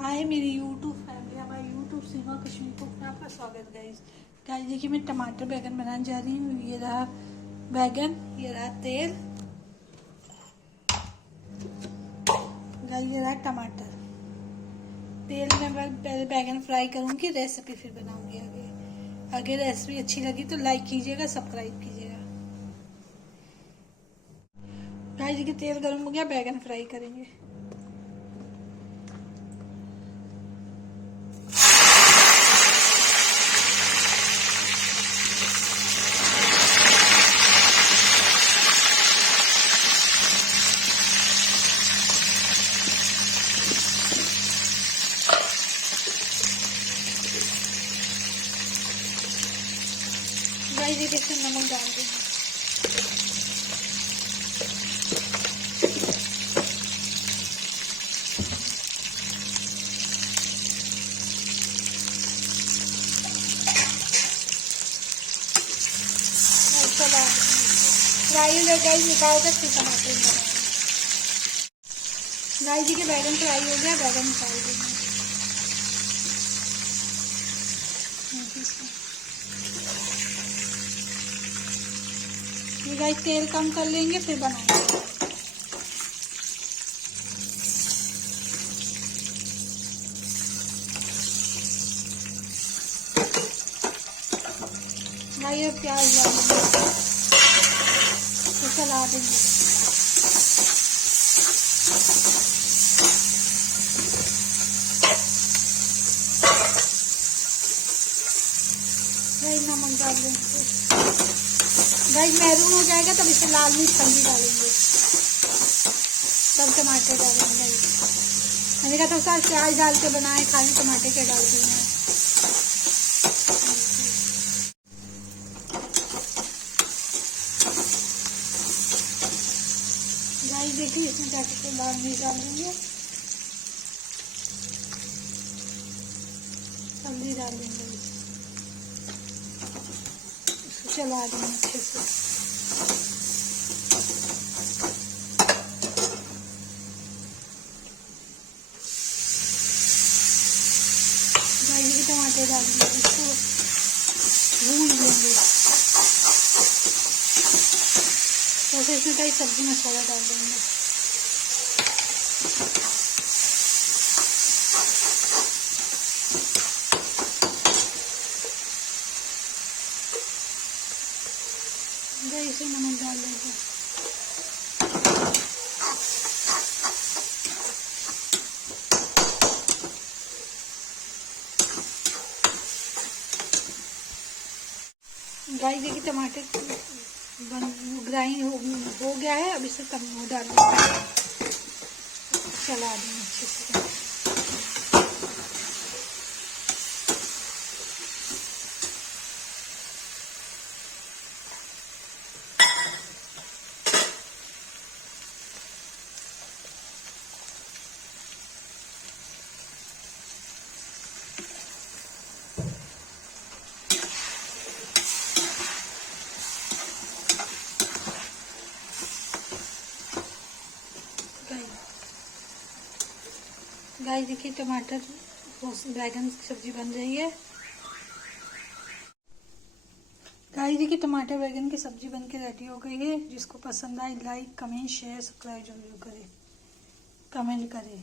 हाय मेरी YouTube family, हमारे YouTube सीमा Kashmir cook में आपका स्वागत गाइस। गाइस देखिए मैं टमाटर बैगन बनाने जा रही हूँ। ये रहा बैगन, ये रहा तेल, गाइस ये रहा टमाटर। तेल में मैं पहले बैगन फ्राई करूँगी, रेसिपी फिर बनाऊंगी आगे। अगर रेसिपी अच्छी लगी तो लाइक कीजिएगा, सब्सक्राइब कीजिएगा। गाइस देखिए तेल गर्म हो गया, बैगन फ्राई करेंगे। गाइस देखिए इसमें नमक डाल देंगे। फ्राई हो गया गाइस, निकाल कर फिर टमाटर बनाएंगे। गाइस देखिए बैगन फ्राई हो गया, बैगन निकाल देंगे। ये गाइस तेल कम कर लेंगे फिर बनाएंगे। गाइस प्याज डाल देंगे, तो चला देंगे। गाइस नमक डाल देंगे। गाइस मैरून हो जाएगा तब इसे लाल मिर्च हल्दी डालेंगे, तब टमाटर डालेंगे। गाइस मैंने कहा था सर प्याज डाल के बनाए, खाली टमाटर के डाल के बनाए। गाइस देखिए इसमें जाके के लाल मिर्च डाल देंगे, हल्दी डाल देंगे, इसको चला देंगे अच्छे से। गाइस ये टमाटर डाल देंगे, इसको भून लेंगे। तो इसमें कई सब्जी मसाला डाल देंगे। इसे नमक डाल देंगे। गाइस देखिए टमाटर ग्राइंड हो गया है, अब इसे वो डाल देंगे, चला देंगे अच्छे से। गाइस देखिए टमाटर बैगन की सब्जी बन रही है। गाइस देखिए टमाटर बैगन की सब्जी बन के रेडी हो गई है। जिसको पसंद आए लाइक कमेंट शेयर सब्सक्राइब जरूर करें, कमेंट करें।